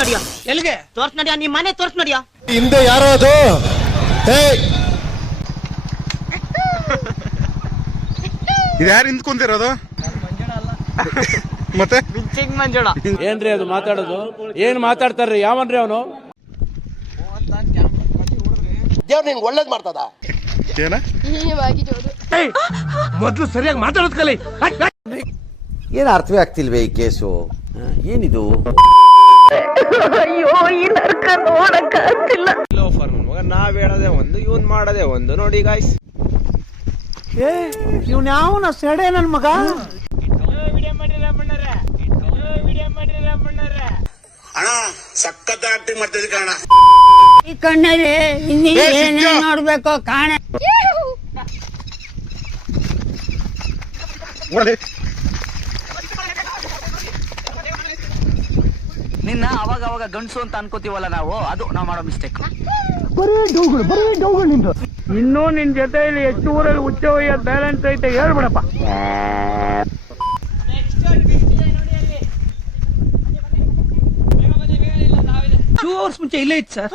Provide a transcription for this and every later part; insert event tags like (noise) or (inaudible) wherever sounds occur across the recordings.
ನಡಿಯೋ ಎಲ್ಲಿಗೆ? ತೋರ್ಸ್ ನಡಿಯೋ ನಿಮ್ ಮನೆ ತೋರ್ಸ್ ನಡಿಯೋ ಹಿಂದೆ ಯಾರೋ ಅದು ಇದು ಯಾರು ಹಿಂದ್ ಕುಂತಿರೋದು ಮತ್ತೆ? ಪಿಂಚಿಂಗ್ ಮಂಜುಳ. ಏನ್ರಿ ಅದು ಮಾತಾಡೋದು? ಏನ್ ಮಾತಾಡ್ತಾರ್ರಿ? ಯಾವನ್ರಿ ಅವನು? ದೇವ್ರ ನಿಂಗೆ ಒಳ್ಳೇದ್ ಮಾಡ್ತದ? ಏನ? ಮೊದ್ಲು ಸರಿಯಾಗಿ ಮಾತಾಡೋದ್ ಕಲಿ. ಏನ್ ಅರ್ಥವೇ ಆಗ್ತಿಲ್ವೇ ಈ ಕೇಸು? ಏನಿದು? ಮಗ ನಾವ್ ಹೇಳದೆ ಒಂದು ಇವನ್ ಮಾಡದೆ ಒಂದು. ನೋಡಿ ಗಾಯ್ಸ್ ಏ ಇವ್ನ ಯಾವನ ಸೆಡೆ ನನ್ ಮಗ? ಈ ಕಣ್ಣಲ್ಲಿ ಇನ್ನೀ ಏನೇ ನೋಡ್ಬೇಕು ಕಾಣ. ನಿನ್ನ ಅವಾಗ ಅವಾಗ ಗಂಡಸು ಅಂತ ಅನ್ಕೋತೀವಲ್ಲ ನಾವು? ಅದು ನಾವು ಮಾಡೋ ಮಿಸ್ಟೇಕ್ ಇನ್ನೂ ನಿನ್ ಜೊತೆಯಲ್ಲಿ ಎಷ್ಟು ಊರಲ್ಲಿ ಉಚ್ಚ ಒಯ್ಯೋದ್ ಬ್ಯಾಲೆನ್ಸ್ ಐತೆ ಹೇಳ್ಬಿಡಪ್ಪ. ಟೂ ಅವರ್ಸ್ ಮುಂಚೆ ಇಲ್ಲೇ ಇತ್ತು ಸರ್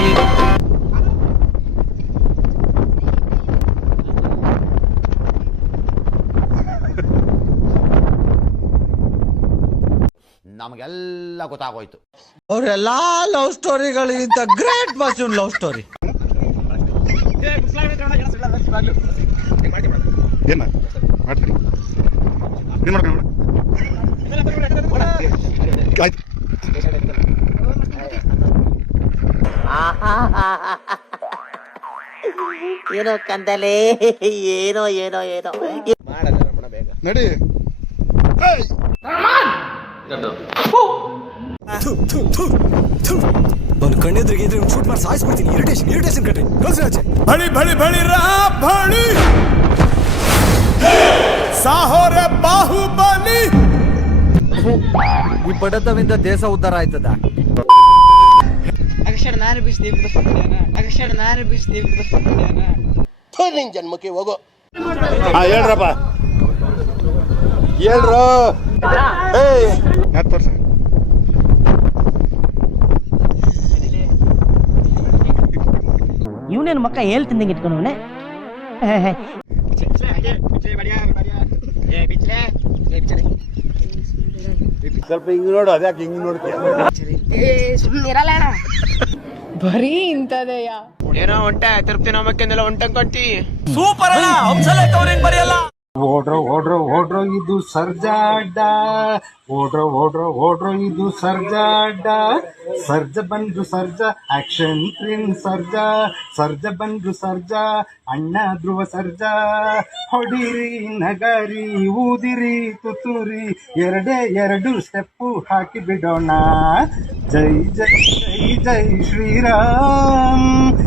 ನಮಗೆಲ್ಲ ಗೊತ್ತಾಗೋಯ್ತು. ಅವರೆಲ್ಲ ಲವ್ ಸ್ಟೋರಿಗಳಿಗಿಂತ ಗ್ರೇಟ್ ಮಸೂನ್ ಲವ್ ಸ್ಟೋರಿ ಏನ ಮಾಡ್ತೀನಿ ಏನ್ ಮಾಡ್ತೀನಿ ಆಯ್ತು. (laughs) ಏನೋ ಕಂದಲೆ ಏನೋ ಏನೋ ಏನೋ. ಮಾಡಲ್ಲ ರಮಣ ಬೇಗ ನಡಿ ಒಂದು ಕಣ್ಣೆದ್ರಿಗೆ ಇದ್ರೆ ಶೂಟ್ ಮಾಡಿ ಸಾಯಿಸ್ಬಿಡ್ತೀನಿ ಇರಿಟೇಷನ್ ಇರಿಟೇಷನ್ ಕಟ್ರಿ ಕಳ್ಸಿ ಆಚೆ ಬಳಿ ಬಳಿ ಬಳಿ ರಾ ಬಳಿ. ಸಾಹೋರೆ ಬಾಹುಬಲಿ. ಈ ಬಡತವಿಂದ ದೇಶ ಉದ್ಧಾರ ಆಯ್ತದ? ಅಕ್ಷರ ನಾನು ಬಿಸಿ ನೀವು ಅಕ್ಷರ ನಾನು ಬಿಸಿ ನೀವು ನಿನ್ ಜನ್ಮಕ್ಕೆ ಹೋಗೋ. ಹೇಳ್ರಪ್ಪ ಹೇಳ್ರಪ್ಪ. ಹೇಳ್ರು. ಯಾರು ತೋರ್ಸ ಇವನೇನು ಮಕ್ಕ ಹೇಳ್ತಿಂದಂಗೆ ಇಟ್ಕೊಂಡವನೆ ಸ್ವಲ್ಪ ಹಿಂಗ್ ನೋಡು ಅದ್ಯಾಕೆ ಹಿಂಗ್ ನೋಡ್ತೀಯ? ಬರೀ ಇಂಥದೆಯ? ಏನೋ ಹೊಂಟೆ ತಿರುಪ್ತಿ ನಾಮಕ್ಕೆಂದೆಲ್ಲ ಹೊಂಟಂಕೊಂತಿ ಓಡ್ರೋ, ಓಡ್ರ ಓಡ್ರ, ಇದು ಸರ್ಜಾಡ್ಡ ಓಡ್ರೋ, ಓಡ್ರ ಓಡ್ರ, ಇದು ಸರ್ಜಾಡ್ಡ ಸರ್ಜ ಬಂದ್ರು ಸರ್ಜ, ಆಕ್ಷನ್ ಕ್ರೀನ್ ಸರ್ಜ. ಸರ್ಜ ಬಂದ್ರು ಸರ್ಜ, ಅಣ್ಣ ಧ್ರುವ ಸರ್ಜ. ಹೊಡಿರಿ, ನಗರಿ, ಊದಿರಿ, ತುತ್ತೂರಿ, ಎರಡೇ ಎರಡು ಸ್ಟೆಪ್ಪು ಹಾಕಿ ಬಿಡೋಣ. ಜೈ ಜೈ ಜೈ ಜೈ ಶ್ರೀರಾಮ್.